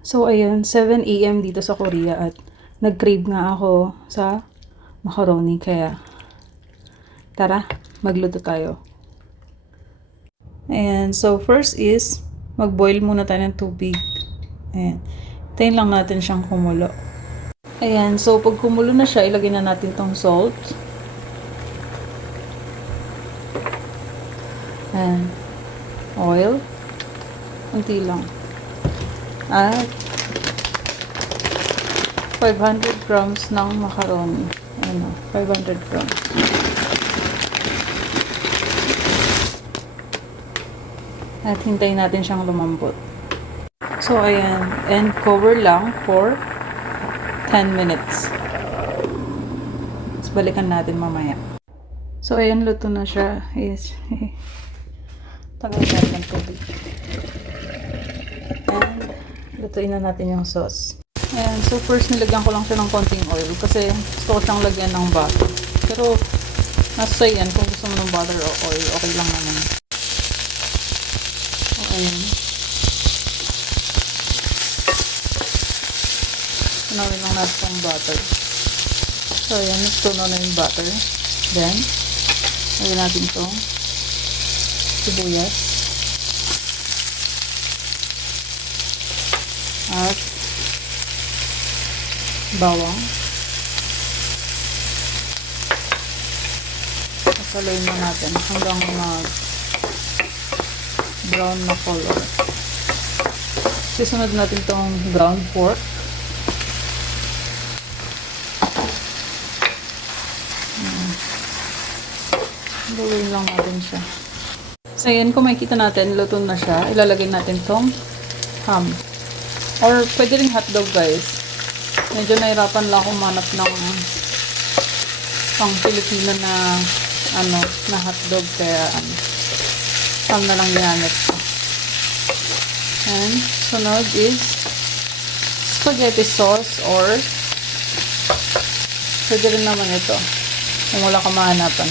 So, ayun, 7 AM dito sa Korea at nag-crave nga ako sa macaroni. Kaya, tara, magluto tayo. Ayan, so first is, mag-boil muna tayo ng tubig. Ayan, tayin lang natin siyang kumulo. Ayan, so pag kumulo na siya, ilagay na natin tong salt. Ayan, oil. Kunti lang. At 500 grams ng macaroni. Ayan o, 500 grams. At hintayin natin siyang lumambot. So, ayan. And cover lang for 10 minutes. Tapos balikan natin mamaya. So, ayan, luto na siya. Is tagal natin ng tubig. And lutuin na natin yung sauce. Ayan, so first nilagyan ko lang siya ng konting oil kasi gusto ko siyang lagyan ng butter. Pero, nasa yan, kung gusto mo ng butter o oil, okay lang naman. So, ayan. Tunawin lang natin yung butter. So, ayan, nagtunaw na yung butter. Then, lagyan natin itong sibuyas. At bawang. Haluin na natin hanggang brown na color. Susunod natin itong ground pork. Haluin lang natin siya. So, yan, kung makikita natin, luto na siya. Ilalagay natin itong ham. Or, pwede rin hotdog, guys. Medyo nahirapan lang akong manap ng pang Filipino na na hotdog. Kaya, ham na lang ginamit ko. And, sunod is spaghetti sauce or pwede rin naman ito. Kung wala ka mahanapan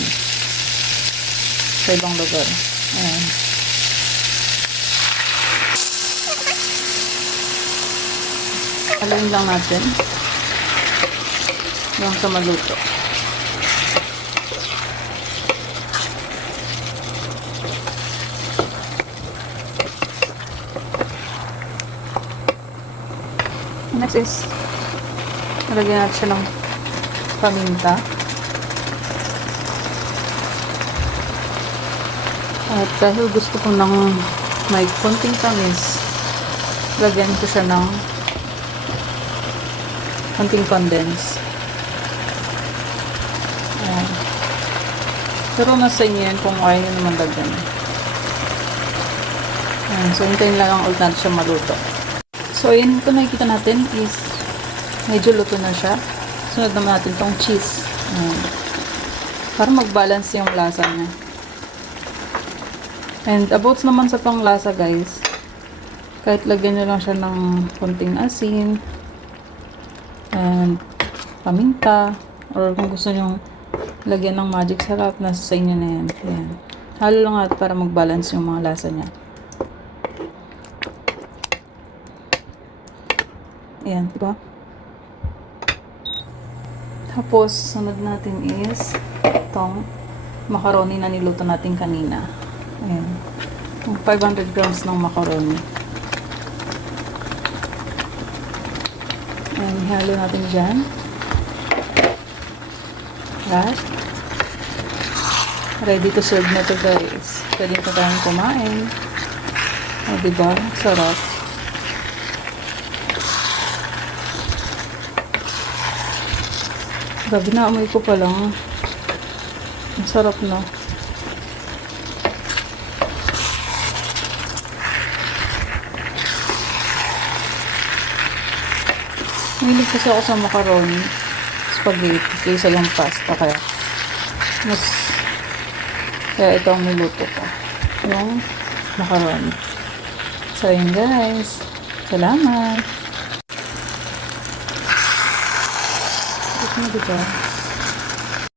sa ibang lugar. Ayan. Haluin lang natin yung sa maluto. Next is nalagyan natin siya ng paminta. At dahil gusto ko ng may konting tamis, lagyan ko siya ng konting condense. Ayan. Pero nasa inyo yan kung ayaw nyo naman lagyan. Ayan. So, hintayin lang ang ulit natin siya maluto. So, ayan, ito nakikita natin is medyo luto na siya. Sunod naman natin itong cheese. Ayan. Para mag-balance yung lasa niya. And about naman sa panglasa, guys, kahit lagyan nyo lang siya ng konting asin and paminta, or kung gusto nyo lagyan ng magic sarap, nasa sa inyo na yan. Ayan. Halo lang natin para mag-balance yung mga lasa niya. Ayan, diba? Tapos, sunod natin is itong macaroni na niluto natin kanina. Ayan. 500 grams ng macaroni. Ayan, ihalo natin dyan. At, ready to serve na to, guys. Pwede pa tayong kumain. O, diba? Sarap. Grabe, naamoy ko pa lang. Ang sarap na. Mahilig kasi ako sa macaroni, spaghetti, kaysa lang pasta. Kaya ito ang niluto ko. Yung macaroni. So, yun, guys. Salamat. Ito na, diba?